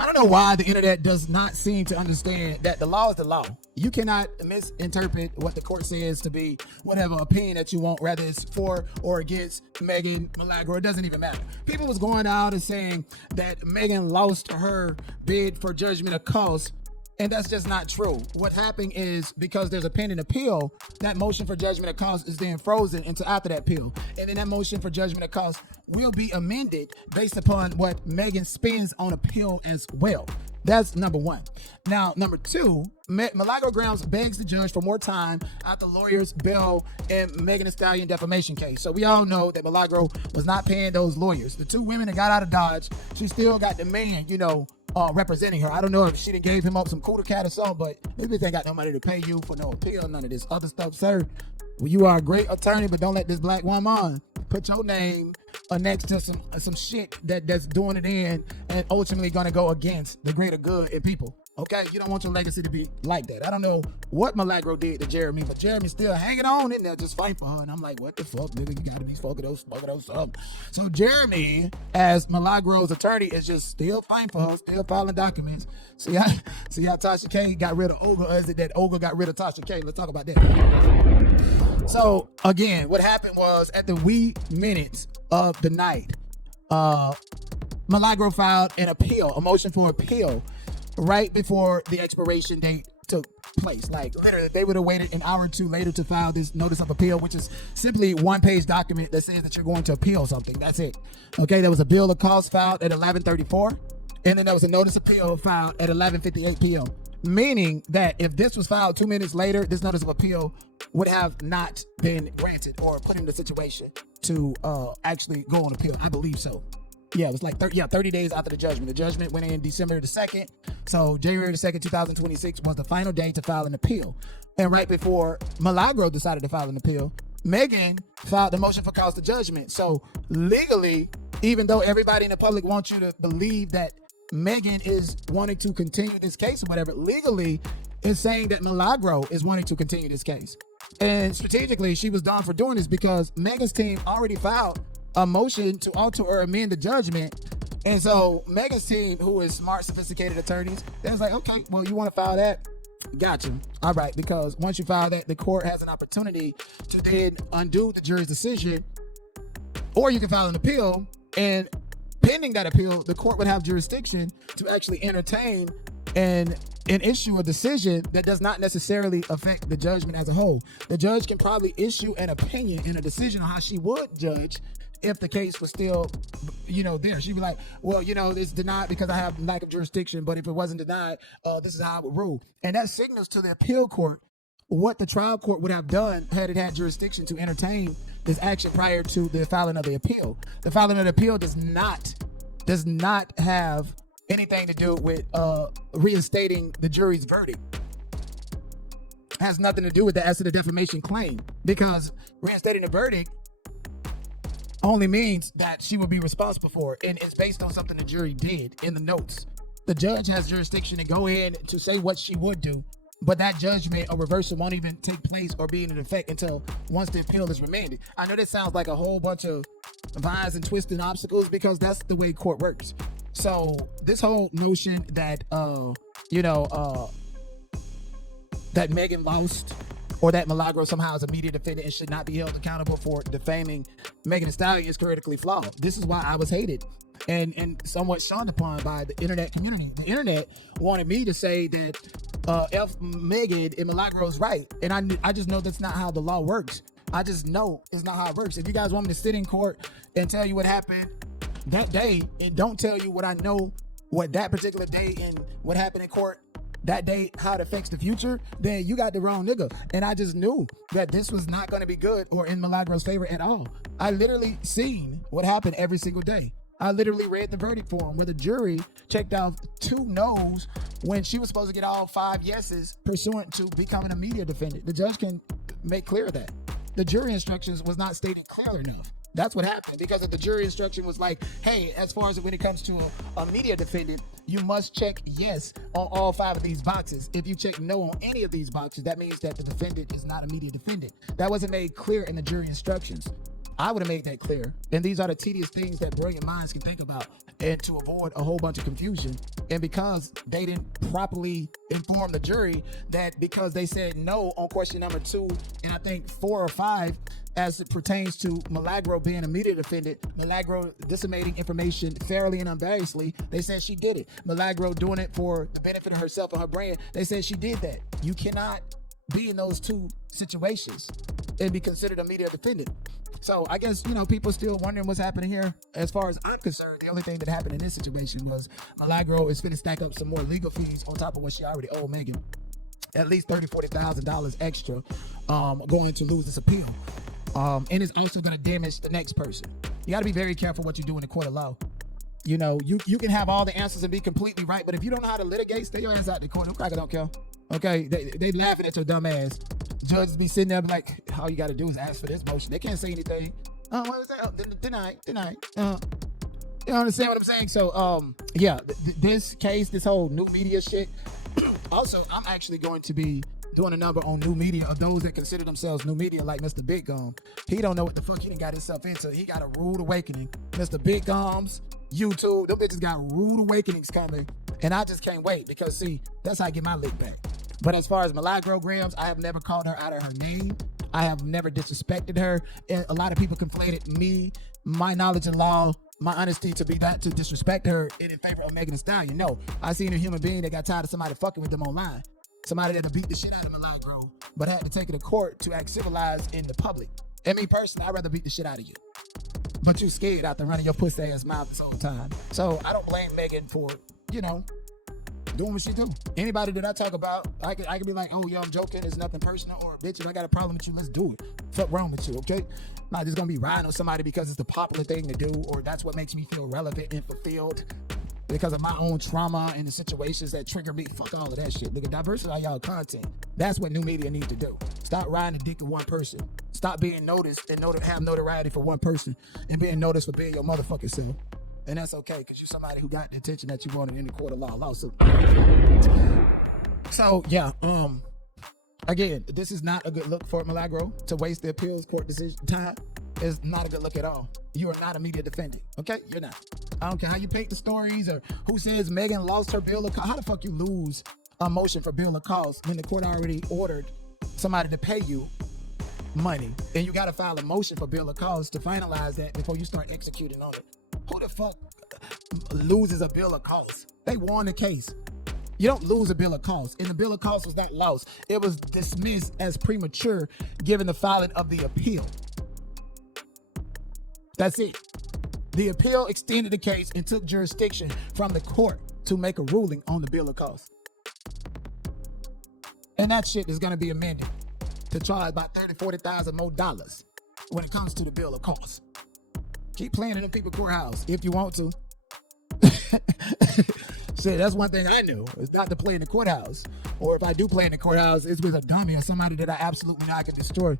I don't know why the internet does not seem to understand that the law is the law. You cannot misinterpret what the court says to be whatever opinion that you want, whether it's for or against Megan Milagro. It doesn't even matter. People was going out and saying that Megan lost her bid for judgment of cause, and that's just not true. What happened is, because there's a pending appeal, that motion for judgment of cause is then frozen until after that appeal. And then that motion for judgment of cause will be amended based upon what Megan spends on appeal as well. That's number one. Now, number two, Milagro Gramz begs the judge for more time after lawyers bill in Megan Thee Stallion defamation case. So we all know that Milagro was not paying those lawyers. The two women that got out of Dodge, she still got the man, representing her. I don't know if she done gave him up some cooter cat or something, but maybe they got no money to pay you for no appeal, none of this other stuff, sir. Well, you are a great attorney, but don't let this black woman put your name next to some shit that's doing it in and ultimately gonna go against the greater good in people. Okay, you don't want your legacy to be like that. I don't know what Milagro did to Jeremy, but Jeremy's still hanging on in there, just fighting for her. And I'm like, what the fuck, nigga? You gotta be smoking those something. So Jeremy, as Milagro's attorney, is just still fighting for her, still filing documents. See how Tasha K got rid of Olga, or is it that Olga got rid of Tasha K? Let's talk about that. So again, what happened was, at the wee minutes of the night, Milagro filed an appeal, a motion for appeal, right before the expiration date took place. Like, literally, they would have waited an hour or two later to file this notice of appeal, which is simply one-page document that says that you're going to appeal something. That's it. Okay, there was a bill of cause filed at 11:34, and then there was a notice of appeal filed at 11:58 p.m., meaning that if this was filed 2 minutes later, this notice of appeal would have not been granted or put in the situation to actually go on appeal. I believe so. Yeah, it was like 30 days after the judgment. The judgment went in December the 2nd. So January the 2nd, 2026 was the final day to file an appeal. And right before Milagro decided to file an appeal, Megan filed the motion for cause of judgment. So legally, even though everybody in the public wants you to believe that Megan is wanting to continue this case or whatever, legally it's saying that Milagro is wanting to continue this case. And strategically, she was done for doing this because Megan's team already filed a motion to alter or amend the judgment. And so Megan's team, who is smart, sophisticated attorneys, they was like, okay, well, you want to file that? Gotcha. All right, because once you file that, the court has an opportunity to then undo the jury's decision, or you can file an appeal, and pending that appeal, the court would have jurisdiction to actually entertain and issue a decision that does not necessarily affect the judgment as a whole. The judge can probably issue an opinion and a decision on how she would judge if the case was still, there. She'd be like, well, it's denied because I have lack of jurisdiction, but if it wasn't denied, this is how I would rule. And that signals to the appeal court what the trial court would have done had it had jurisdiction to entertain this action prior to the filing of the appeal. The filing of the appeal does not have anything to do with reinstating the jury's verdict. It has nothing to do with the as to the defamation claim, because reinstating the verdict only means that she would be responsible for it, and it's based on something the jury did in the notes. The judge has jurisdiction to go in to say what she would do, but that judgment or reversal won't even take place or be in effect until once the appeal is remanded. I know that sounds like a whole bunch of vines and twists and obstacles, because that's the way court works. So this whole notion that that Megan lost, or that Milagro somehow is a media defendant and should not be held accountable for defaming Megan Thee Stallion, is critically flawed. This is why I was hated and somewhat shunned upon by the internet community. The internet wanted me to say that F Megan and Milagro is right, and I just know that's not how the law works. I just know it's not how it works. If you guys want me to sit in court and tell you what happened that day, and don't tell you what I know, what that particular day and what happened in court that day, how it affects the future, then you got the wrong nigga. And I just knew that this was not going to be good or in Milagro's favor at all. I literally seen what happened every single day. I literally read the verdict form where the jury checked off 2 no's when she was supposed to get all 5 yeses pursuant to becoming a media defendant. The judge can make clear that the jury instructions was not stated clear enough. That's what happened, because if the jury instruction was like, hey, as far as when it comes to a media defendant, you must check yes on all 5 of these boxes. If you check no on any of these boxes, that means that the defendant is not a media defendant. That wasn't made clear in the jury instructions. I would have made that clear. And these are the tedious things that brilliant minds can think about, and to avoid a whole bunch of confusion And because they didn't properly inform the jury that because they said no on question number 2, and I think 4 or 5, as it pertains to Milagro being a media defendant, Milagro disseminating information fairly and unbiasedly, they said she did it. Milagro doing it for the benefit of herself and her brand, they said she did that. You cannot be in those two situations and be considered a media defendant. So I guess, people still wondering what's happening here. As far as I'm concerned, the only thing that happened in this situation was Milagro is going to stack up some more legal fees on top of what she already owed Megan. At least $30,000-$40,000 extra, going to lose this appeal. And it's also going to damage the next person. You got to be very careful what you do in the court of law. You can have all the answers and be completely right, but if you don't know how to litigate, stay your ass out the court. Them crackers don't care. Okay, they laughing at your dumb ass. Judges be sitting there like, all you got to do is ask for this motion. They can't say anything. What is that? Oh, deny. You understand what I'm saying? So, this case, this whole new media shit. Also, I'm actually going to be doing a number on new media of those that consider themselves new media, like Mr. Big Gum. He don't know what the fuck he done got himself into. He got a rude awakening. Mr. Big Gums, YouTube, them bitches got rude awakenings coming. And I just can't wait because, see, that's how I get my lick back. But as far as Milagro Gramz, I have never called her out of her name. I have never disrespected her. And a lot of people conflated me, my knowledge in law, my honesty to disrespect her in favor of Megan Thee Stallion. No, I seen a human being that got tired of somebody fucking with them online. Somebody that beat the shit out of Milagro, but had to take it to court to act civilized in the public. And me personally, I'd rather beat the shit out of you. But you scared out there running your pussy ass mouth this whole time. So I don't blame Megan for, doing what she do. Anybody that I talk about, I can be like, oh, yo, I'm joking. It's nothing personal. Or, bitch, if I got a problem with you, let's do it. Fuck wrong with you, okay? I'm not just going to be riding on somebody because it's the popular thing to do, or that's what makes me feel relevant and fulfilled because of my own trauma and the situations that trigger me. Fuck all of that shit. Look at diversify y'all content. That's what new media needs to do. Stop riding the dick of one person. Stop being noticed and have notoriety for one person and being noticed for being your motherfucking self. And that's okay, because you're somebody who got the attention that you wanted in the court of law lawsuit. So, yeah, again, this is not a good look for Milagro to waste the appeals court decision time. It's not a good look at all. You are not a media defendant, okay? You're not. I don't care how you paint the stories or who says Megan lost her bill of cost. How the fuck you lose a motion for bill of cost when the court already ordered somebody to pay you money? And you got to file a motion for bill of cost to finalize that before you start executing on it. Who the fuck loses a bill of costs? They won the case. You don't lose a bill of costs. And the bill of costs was not lost. It was dismissed as premature given the filing of the appeal. That's it. The appeal extended the case and took jurisdiction from the court to make a ruling on the bill of costs. And that shit is going to be amended to charge about $30,000-$40,000 more dollars when it comes to the bill of costs. Keep playing in the people courthouse if you want to. Shit, that's one thing I knew. It's not to play in the courthouse. Or if I do play in the courthouse, it's with a dummy or somebody that I absolutely know I can destroy.